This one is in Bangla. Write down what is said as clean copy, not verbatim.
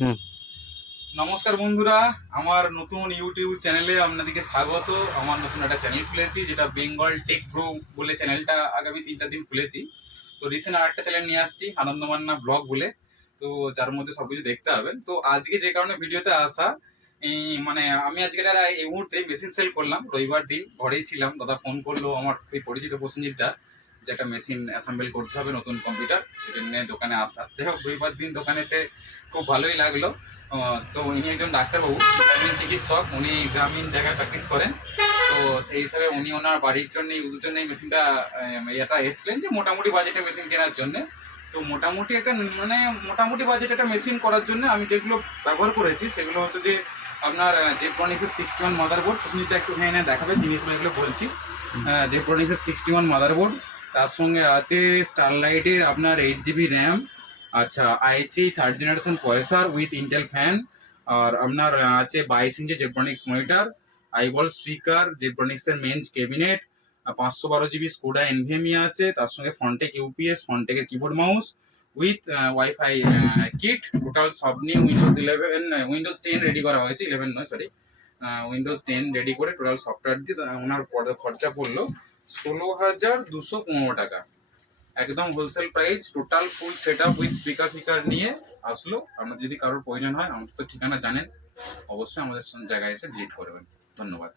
হুম। নমস্কার বন্ধুরা, আমার নতুন ইউটিউব চ্যানেলে আপনাদেরকে স্বাগত। আমার নতুন একটা চ্যানেল খুলেছি, যেটা বেঙ্গল টেক ব্রো বলে চ্যানেলটা আগামী 3-4 দিন খুলেছি। তো রিসেন্ট আরেকটা চ্যানেল নিয়ে আসছি, আনন্দমান্না ব্লগ বলে। তো যার মধ্যে সবকিছু দেখতে পাবেন। তো আজকে যে কারণে ভিডিওতে আসা, মানে আমি আজকে এই মুহূর্তে মেশিন সেল করলাম। রবিবার দিন ঘরেই ছিলাম, দাদা ফোন করলো, আমার খুবই পরিচিত প্রসেনজিৎ দা, যে একটা মেশিন অ্যাসেম্বল করতে হবে, নতুন কম্পিউটার, সেটা নিয়ে দোকানে আসা। যাই হোক, রবিবার দিন দোকানে এসে খুব ভালোই লাগলো। তো ইনি একজন ডাক্তারবাবু, গ্রামীণ চিকিৎসক, উনি গ্রামীণ জায়গায় প্র্যাকটিস করেন। তো সেই হিসাবে উনি ওনার বাড়ির জন্য ইউজের জন্য এই মেশিনটা এটা এসছিলেন যে মোটামুটি বাজেটের মেশিন কেনার জন্য। তো মোটামুটি একটা মানে মোটামুটি বাজেট একটা মেশিন করার জন্য আমি যেগুলো ব্যবহার করেছি সেগুলো হচ্ছে যে আপনার জেব্রনিক্সের 61 মাদারবোর্ড। সুস্মিতা একটু এখানে দেখাবে জিনিসগুলো, এগুলো বলছি। জেব্রনিক্সের 61 মাদারবোর্ড, তার সঙ্গে আছে স্টারলাইটের আপনার 8 GB র্যাম। আচ্ছা, i3 third generation processor with Intel fan. আর আপনার আছে 22 inch Zebronics monitor, iBall speaker, জেব্রনিক্সের main cabinet, 512 GB Skoda NVMe আছে, তার সঙ্গে ফন্টেক ইউপিএস, ফন্টেকের keyboard mouse with wifi kit. Total সব নিয়ে উইন্ডোজ 10 রেডি করা হয়েছে, 11 নয় সরি, উইন্ডোজ 10 রেডি করে টোটাল সফটওয়্যার দিয়ে ওনার খরচা পড়লো 16,215 টাকা। একদম wholesale price, total full setup with speaker ফিকার নিয়ে আসলো। আপনার যদি কারোর প্রয়োজন হয়, আমাদের তো ঠিকানা জানেন, অবশ্যই আমাদের জায়গায় এসে ভিজিট করবেন। ধন্যবাদ।